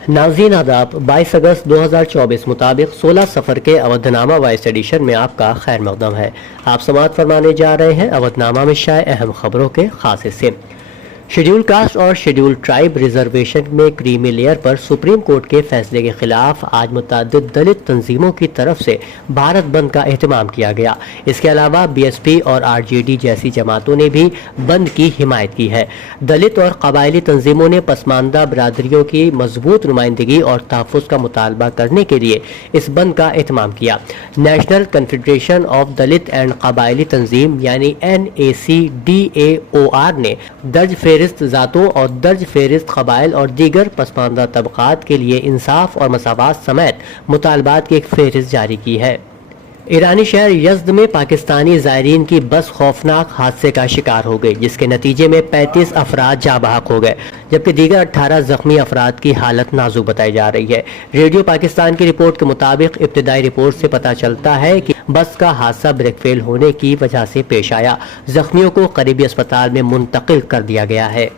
नाज़रीन आदाब, 22 अगस्त 2024 मुताबिक 16 सफ़र के अवधनामा वॉइस एडिशन में आपका खैर मकदम है। आप समाअत फरमाने जा रहे हैं अवधनामा में शाये अहम खबरों के खास हिस्से। शेड्यूल कास्ट और शेड्यूल ट्राइब रिजर्वेशन में क्रीमी लेयर पर सुप्रीम कोर्ट के फैसले के खिलाफ आज मुतअद्दिद दलित तंजीमों की तरफ से भारत बंद का एहतमाम किया गया। इसके अलावा बीएसपी और आरजेडी जैसी जमातों ने भी बंद की हिमायत की है। दलित और कबायली तंजीमों ने पसमानदा बरादरियों की मजबूत नुमाइंदगी और तहफ़्फ़ुज़ का मुतालबा करने के लिए इस बंद का एहतमाम किया। National confederation of Dalit and कबायली तंजीम यानी NACDAOR ने दर्ज फेरिस्त ज़ातों और दर्ज फेरिस्त कबाइल और दीगर पसमानदा तबक़ात के लिए इंसाफ और मसावात समेत मुतालबात की एक फेहरिस्त जारी की है। ईरानी शहर यज़्द में पाकिस्तानी ज़ायरीन की बस खौफनाक हादसे का शिकार हो गई, जिसके नतीजे में 35 अफराद जाँ बहक हो गए, जबकि दीगर 18 जख्मी अफराद की हालत नाजुक बताई जा रही है। रेडियो पाकिस्तान की रिपोर्ट के मुताबिक इब्तिदाई रिपोर्ट से पता चलता है कि बस का हादसा ब्रेक फेल होने की वजह से पेश आया। जख्मियों को करीबी अस्पताल में मुंतकिल कर दिया गया है।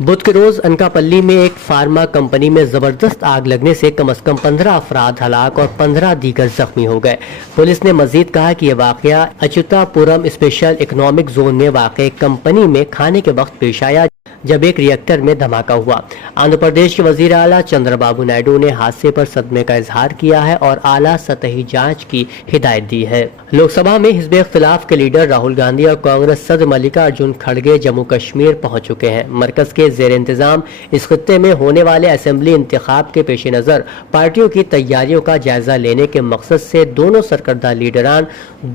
बुध के रोज अनकापल्ली में एक फार्मा कंपनी में जबरदस्त आग लगने से कम से कम 15 अफराद हलाक और 15 दीगर जख्मी हो गए। पुलिस ने मजीद कहा कि यह वाकया अच्युतापुरम स्पेशल इकोनॉमिक जोन में वाक़ कंपनी में खाने के वक्त पेश आया, जब एक रिएक्टर में धमाका हुआ। आंध्र प्रदेश के वजीर आला चंद्रबाबू नायडू ने हादसे पर सदमे का इजहार किया है और आला सतही जांच की हिदायत दी है। लोकसभा में हिज़्ब इख्तिलाफ के लीडर राहुल गांधी और कांग्रेस सदर मल्लिकार्जुन खड़गे जम्मू कश्मीर पहुंच चुके हैं। मरकज के जेर इंतजाम इस खित्ते में होने वाले असेंबली इंतखाब के पेश नज़र पार्टियों की तैयारियों का जायजा लेने के मकसद से दोनों सरकर्दा लीडरान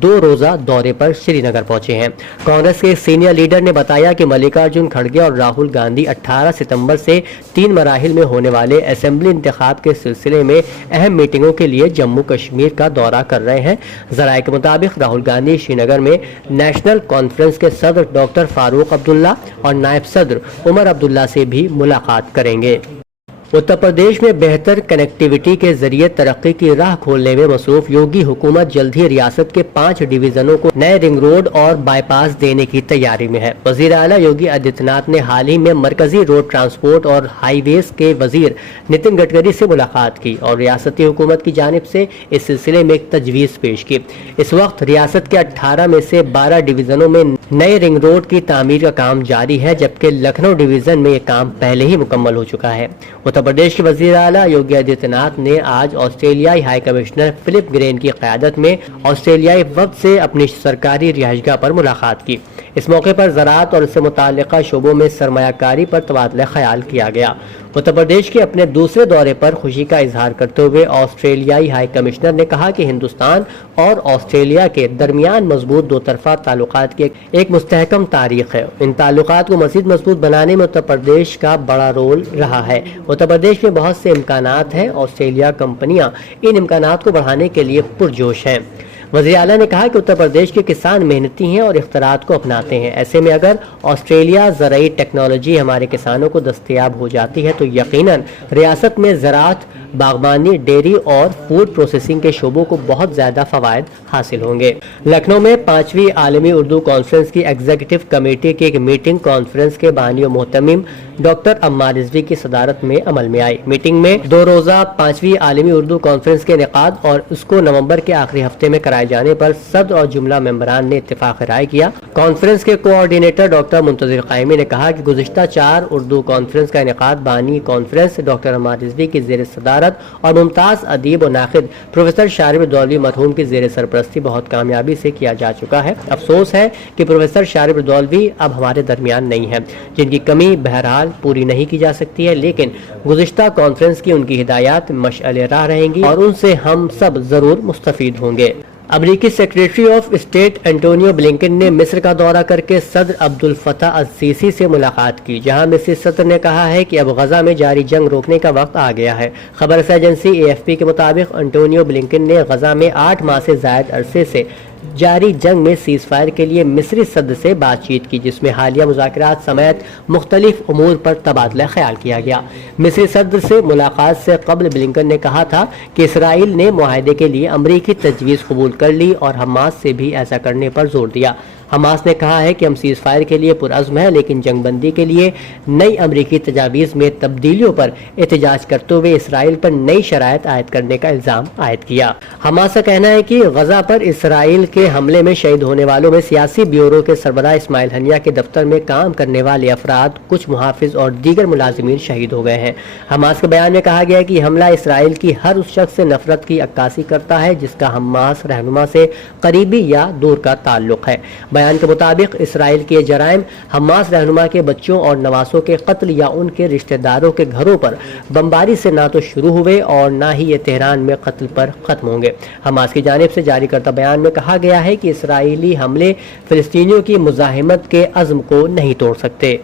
2 रोज़ा दौरे पर श्रीनगर पहुंचे हैं। कांग्रेस के सीनियर लीडर ने बताया कि मल्लिकार्जुन खड़गे और राहुल गांधी 18 सितंबर से 3 मराहिल में होने वाले असेंबली इंतखाब के सिलसिले में अहम मीटिंगों के लिए जम्मू कश्मीर का दौरा कर रहे हैं। ज़राए के मुताबिक राहुल गांधी श्रीनगर में नेशनल कॉन्फ्रेंस के सदर डॉक्टर फारूक अब्दुल्ला और नायब सदर उमर अब्दुल्ला से भी मुलाकात करेंगे। उत्तर प्रदेश में बेहतर कनेक्टिविटी के जरिए तरक्की की राह खोलने में मसरूफ योगी हुकूमत जल्द ही रियासत के 5 डिवीजनों को नए रिंग रोड और बाईपास देने की तैयारी में है। वजीर आला योगी आदित्यनाथ ने हाल ही में मरकजी रोड ट्रांसपोर्ट और हाईवेज के वजीर नितिन गडकरी से मुलाकात की और रियासती हुकूमत की जानिब से इस सिलसिले में एक तजवीज़ पेश की। इस वक्त रियासत के 18 में से 12 डिवीजनों में नए रिंग रोड की तामीर का काम जारी है, जबकि लखनऊ डिवीजन में यह काम पहले ही मुकम्मल हो चुका है। उत्तर प्रदेश के वजीर आला योगी आदित्यनाथ ने आज ऑस्ट्रेलियाई हाई कमिश्नर फिलिप ग्रेन की क़यादत में ऑस्ट्रेलियाई वफ्द से अपनी सरकारी रिहाइशगाह पर मुलाकात की। इस मौके पर ज़राअत और इससे मुताल्लिक़ा शोबों में सरमायाकारी पर तबादला ख्याल किया गया। उत्तर प्रदेश के अपने दूसरे दौरे पर खुशी का इजहार करते हुए ऑस्ट्रेलियाई हाई कमिश्नर ने कहा कि हिंदुस्तान और ऑस्ट्रेलिया के दरमियान मजबूत दो तरफा ताल्लुकात की एक मुस्तहकम तारीख है। इन ताल्लुकात को मज़ीद मजबूत बनाने में उत्तर प्रदेश का बड़ा रोल रहा है। उत्तर प्रदेश में बहुत से इम्कानात हैं। ऑस्ट्रेलिया कंपनियां इन इम्कानात को बढ़ाने के लिए पुरजोश हैं। वज़ीर आला ने कहा कि उत्तर प्रदेश के किसान मेहनती हैं और इख्तिरात को अपनाते हैं। ऐसे में अगर ऑस्ट्रेलिया ज़राई टेक्नोलॉजी हमारे किसानों को दस्तयाब हो जाती है तो यकीनन रियासत में ज़राअत, बागबानी, डेयरी और फूड प्रोसेसिंग के शोबों को बहुत ज़्यादा फ़वायद हासिल होंगे। लखनऊ में 5वीं आलमी उर्दू कॉन्फ्रेंस की एग्जीक्यूटिव कमेटी की एक मीटिंग कॉन्फ्रेंस के बानी और मोहतमिम डॉक्टर अम्मार रिजवी की सदारत में अमल में आई। मीटिंग में 2 रोज़ा 5वीं आलमी उर्दू कॉन्फ्रेंस के इनेकाद और उसको नवंबर के आखिरी हफ्ते में कराए जाने पर सदर और जुमला मेंबरान ने इत्तेफाक राय किया। कॉन्फ्रेंस के कोऑर्डिनेटर डॉक्टर मुंतज़िर क़ायमी ने कहा कि गुज़िश्ता 4 उर्दू कॉन्फ्रेंस का इनेकाद बानी कॉन्फ्रेंस डॉक्टर अम्मार रिजवी की ज़ेर सदारत और मुमताज़ अदीब और नाक़िद प्रोफेसर शारिब दौलवी मरहूम की ज़ेर सरपरस्ती बहुत कामयाबी से किया जा चुका है। अफसोस है कि प्रोफेसर शारिब दौलवी अब हमारे दरमियान नहीं है, जिनकी कमी बहरहाल पूरी नहीं की जा सकती है, लेकिन गुज़िश्ता कॉन्फ्रेंस की उनकी हिदायत मशअल राह रहेंगी और उनसे हम सब ज़रूर मुस्तफ़ीद होंगे। अमरीकी secretary of state Antonio Blinken ने मिस्र का दौरा करके सदर अब्दुल फताह अल-सीसी से मुलाकात की, जहां मिस्री सदर ने कहा है कि अब गजा में जारी जंग रोकने का वक्त आ गया है। खबर एजेंसी AFP के मुताबिक एंटोनियो ब्लिंकन ने गजा में 8 माह से जायद अरसे से जारी जंग में सीज फायर के लिए मिस्री सदर से बातचीत की, जिसमें हालिया मुज़ाकरात समेत मुख्तलिफ उमूर पर तबादला ख्याल किया गया। मिस्री सदर से मुलाकात से कबल ब्लिंकन ने कहा था कि इसराइल ने मुआहदे के लिए अमरीकी तजवीज़ कबूल कर ली और हमास से भी ऐसा करने पर जोर दिया। حماس نے کہا ہے کہ ہم سیز فائر کے لیے پرعزم ہیں، لیکن جنگ بندی کے لیے نئی امریکی تجاویز میں تبدیلیوں پر احتجاج کرتے ہوئے اسرائیل پر نئی شرائط عائد کرنے کا الزام عائد کیا۔ حماس کا کہنا ہے کہ غزہ پر اسرائیل کے حملے میں شہید ہونے والوں میں سیاسی بیورو کے سربراہ اسماعیل ہنیہ کے دفتر میں کام کرنے والے افراد، کچھ محافظ اور دیگر ملازمین شہید ہو گئے ہیں۔ حماس کے بیان میں کہا گیا ہے کہ یہ حملہ اسرائیل کی ہر اس شخص سے نفرت کی عکاسی کرتا ہے جس کا حماس رہنما سے قریبی یا دور کا تعلق ہے۔ بیان کے مطابق اسرائیل کے جرائم حماس رہنما کے بچوں اور نواسوں کے قتل یا ان کے رشتہ داروں کے گھروں پر بمباری سے نہ تو شروع ہوئے اور نہ ہی یہ تہران میں قتل پر ختم ہوں گے۔ حماس کی جانب سے جاری کردہ بیان میں کہا گیا ہے کہ اسرائیلی حملے فلسطینیوں کی مزاحمت کے عزم کو نہیں توڑ سکتے۔